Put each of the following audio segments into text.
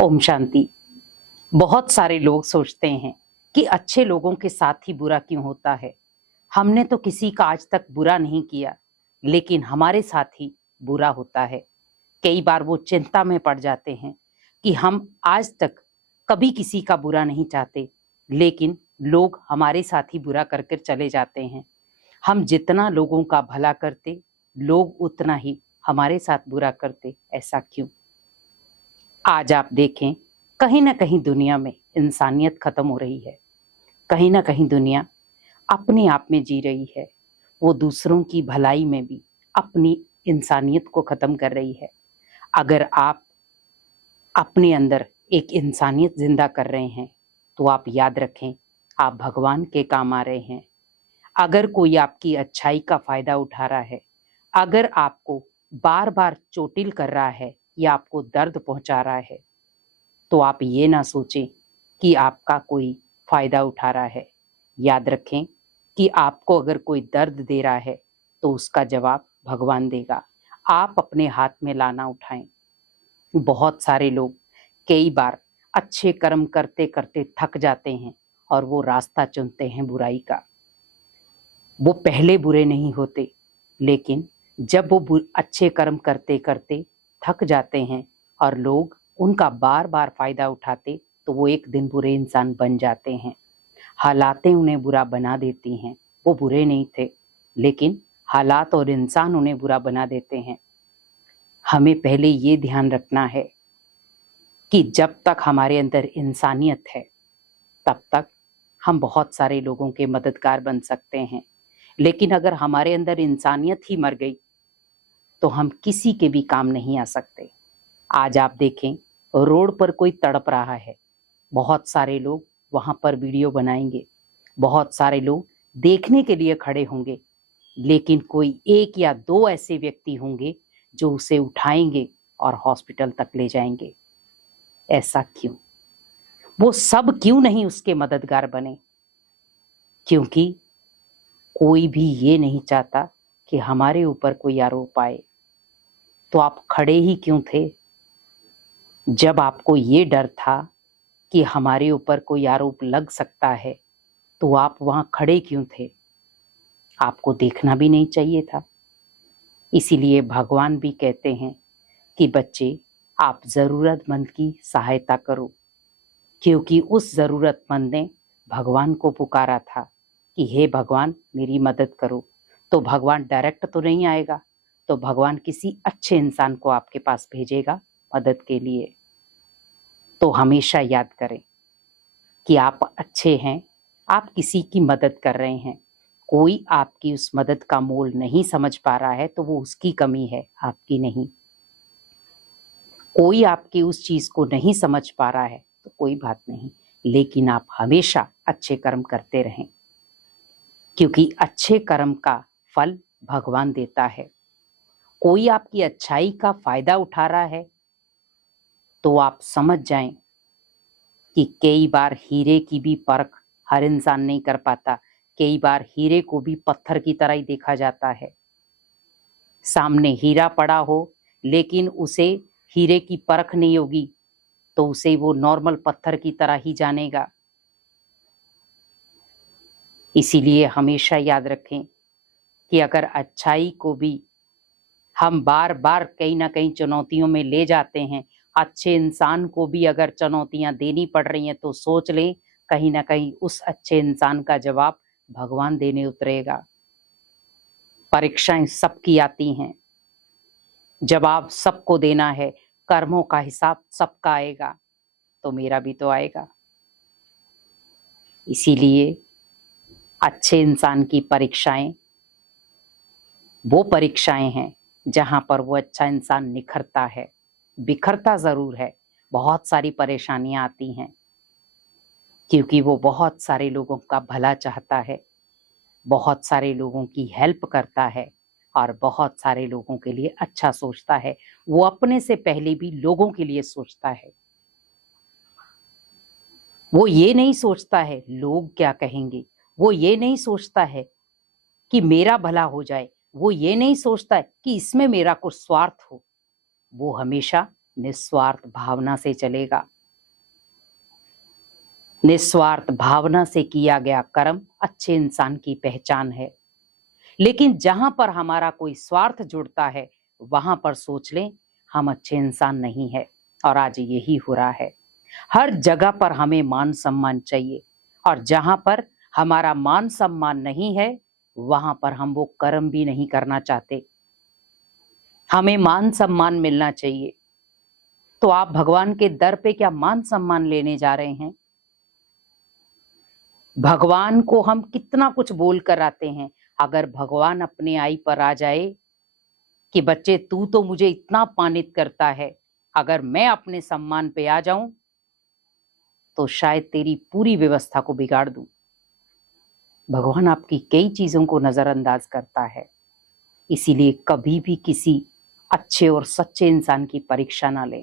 ओम शांति। बहुत सारे लोग सोचते हैं कि अच्छे लोगों के साथ ही बुरा क्यों होता है। हमने तो किसी का आज तक बुरा नहीं किया, लेकिन हमारे साथ ही बुरा होता है। कई बार वो चिंता में पड़ जाते हैं कि हम आज तक कभी किसी का बुरा नहीं चाहते, लेकिन लोग हमारे साथ ही बुरा कर कर चले जाते हैं। हम जितना लोगों का भला करते, लोग उतना ही हमारे साथ बुरा करते। ऐसा क्यों? आज आप देखें, कहीं ना कहीं दुनिया में इंसानियत खत्म हो रही है। कहीं ना कहीं दुनिया अपने आप में जी रही है। वो दूसरों की भलाई में भी अपनी इंसानियत को खत्म कर रही है। अगर आप अपने अंदर एक इंसानियत जिंदा कर रहे हैं, तो आप याद रखें, आप भगवान के काम आ रहे हैं। अगर कोई आपकी अच्छाई का फायदा उठा रहा है, अगर आपको बार बार चोटिल कर रहा है या आपको दर्द पहुंचा रहा है, तो आप ये ना सोचें कि आपका कोई फायदा उठा रहा है। याद रखें कि आपको अगर कोई दर्द दे रहा है, तो उसका जवाब भगवान देगा। आप अपने हाथ में लाना उठाएं। बहुत सारे लोग कई बार अच्छे कर्म करते करते थक जाते हैं और वो रास्ता चुनते हैं बुराई का। वो पहले बुरे नहीं होते, लेकिन जब वो अच्छे कर्म करते करते थक जाते हैं और लोग उनका बार बार फायदा उठाते, तो वो एक दिन बुरे इंसान बन जाते हैं। हालातें उन्हें बुरा बना देती हैं। वो बुरे नहीं थे, लेकिन हालात और इंसान उन्हें बुरा बना देते हैं। हमें पहले ये ध्यान रखना है कि जब तक हमारे अंदर इंसानियत है, तब तक हम बहुत सारे लोगों के मददगार बन सकते हैं। लेकिन अगर हमारे अंदर इंसानियत ही मर गई, तो हम किसी के भी काम नहीं आ सकते। आज आप देखें, रोड पर कोई तड़प रहा है, बहुत सारे लोग वहां पर वीडियो बनाएंगे, बहुत सारे लोग देखने के लिए खड़े होंगे, लेकिन कोई एक या दो ऐसे व्यक्ति होंगे जो उसे उठाएंगे और हॉस्पिटल तक ले जाएंगे। ऐसा क्यों? वो सब क्यों नहीं उसके मददगार बने? क्योंकि कोई भी ये नहीं चाहता कि हमारे ऊपर कोई आरोप आए। तो आप खड़े ही क्यों थे? जब आपको ये डर था कि हमारे ऊपर कोई आरोप लग सकता है, तो आप वहां खड़े क्यों थे? आपको देखना भी नहीं चाहिए था। इसीलिए भगवान भी कहते हैं कि बच्चे, आप जरूरतमंद की सहायता करो, क्योंकि उस जरूरतमंद ने भगवान को पुकारा था कि हे भगवान, मेरी मदद करो। तो भगवान डायरेक्ट तो नहीं आएगा, तो भगवान किसी अच्छे इंसान को आपके पास भेजेगा मदद के लिए। तो हमेशा याद करें कि आप अच्छे हैं, आप किसी की मदद कर रहे हैं। कोई आपकी उस मदद का मोल नहीं समझ पा रहा है, तो वो उसकी कमी है, आपकी नहीं। कोई आपकी उस चीज को नहीं समझ पा रहा है, तो कोई बात नहीं, लेकिन आप हमेशा अच्छे कर्म करते रहें, क्योंकि अच्छे कर्म का फल भगवान देता है। कोई आपकी अच्छाई का फायदा उठा रहा है, तो आप समझ जाएं कि कई बार हीरे की भी परख हर इंसान नहीं कर पाता। कई बार हीरे को भी पत्थर की तरह ही देखा जाता है। सामने हीरा पड़ा हो, लेकिन उसे हीरे की परख नहीं होगी, तो उसे वो नॉर्मल पत्थर की तरह ही जानेगा। इसीलिए हमेशा याद रखें कि अगर अच्छाई को भी हम बार बार कहीं ना कहीं चुनौतियों में ले जाते हैं, अच्छे इंसान को भी अगर चुनौतियां देनी पड़ रही हैं, तो सोच लें, कहीं ना कहीं उस अच्छे इंसान का जवाब भगवान देने उतरेगा। परीक्षाएं सबकी आती हैं, जवाब सबको देना है, कर्मों का हिसाब सबका आएगा, तो मेरा भी तो आएगा। इसीलिए अच्छे इंसान की परीक्षाएं वो परीक्षाएं हैं जहां पर वो अच्छा इंसान निखरता है। बिखरता जरूर है, बहुत सारी परेशानियां आती हैं, क्योंकि वो बहुत सारे लोगों का भला चाहता है, बहुत सारे लोगों की हेल्प करता है और बहुत सारे लोगों के लिए अच्छा सोचता है। वो अपने से पहले भी लोगों के लिए सोचता है। वो ये नहीं सोचता है लोग क्या कहेंगे, वो ये नहीं सोचता है कि मेरा भला हो जाए, वो ये नहीं सोचता है कि इसमें मेरा कुछ स्वार्थ हो। वो हमेशा निस्वार्थ भावना से चलेगा। निस्वार्थ भावना से किया गया कर्म अच्छे इंसान की पहचान है। लेकिन जहां पर हमारा कोई स्वार्थ जुड़ता है वहां पर सोच लें हम अच्छे इंसान नहीं है। और आज यही हो रहा है। हर जगह पर हमें मान सम्मान चाहिए और जहां पर हमारा मान सम्मान नहीं है वहां पर हम वो कर्म भी नहीं करना चाहते। हमें मान सम्मान मिलना चाहिए। तो आप भगवान के दर पे क्या मान सम्मान लेने जा रहे हैं? भगवान को हम कितना कुछ बोल कर आते हैं, अगर भगवान अपने आई पर आ जाए कि बच्चे तू तो मुझे इतना अपमानित करता है, अगर मैं अपने सम्मान पे आ जाऊं तो शायद तेरी पूरी व्यवस्था को बिगाड़ दूं। भगवान आपकी कई चीजों को नजरअंदाज करता है। इसीलिए कभी भी किसी अच्छे और सच्चे इंसान की परीक्षा ना लें।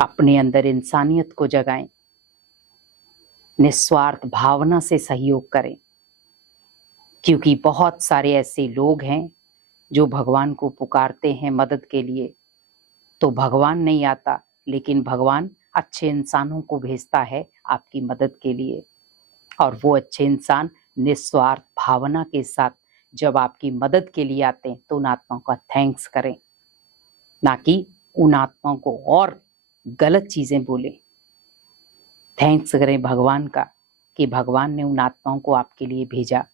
अपने अंदर इंसानियत को जगाएं, निस्वार्थ भावना से सहयोग करें। क्योंकि बहुत सारे ऐसे लोग हैं जो भगवान को पुकारते हैं मदद के लिए, तो भगवान नहीं आता, लेकिन भगवान अच्छे इंसानों को भेजता है आपकी मदद के लिए। और वो अच्छे इंसान निस्वार्थ भावना के साथ जब आपकी मदद के लिए आते हैं तो उन आत्माओं का थैंक्स करें, ना कि उन आत्माओं को और गलत चीजें बोले। थैंक्स करें भगवान का कि भगवान ने उन आत्माओं को आपके लिए भेजा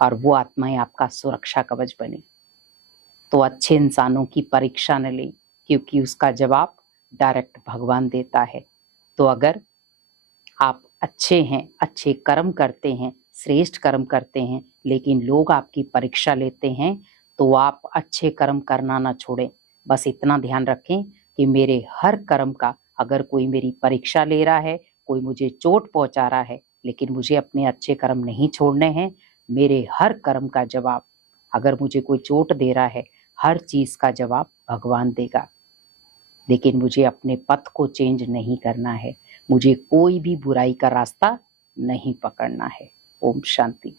और वो आत्माएं आपका सुरक्षा कवच बनी। तो अच्छे इंसानों की परीक्षा न लें, क्योंकि उसका जवाब डायरेक्ट भगवान देता है। तो अगर आप अच्छे हैं, अच्छे कर्म करते हैं, श्रेष्ठ कर्म करते हैं, लेकिन लोग आपकी परीक्षा लेते हैं, तो आप अच्छे कर्म करना ना छोड़ें। बस इतना ध्यान रखें कि मेरे हर कर्म का अगर कोई मेरी परीक्षा ले रहा है, कोई मुझे चोट पहुंचा रहा है, लेकिन मुझे अपने अच्छे कर्म नहीं छोड़ने हैं। मेरे हर कर्म का जवाब, अगर मुझे कोई चोट दे रहा है, हर चीज का जवाब भगवान देगा। लेकिन मुझे अपने पथ को चेंज नहीं करना है, मुझे कोई भी बुराई का रास्ता नहीं पकड़ना है। ओम शांति।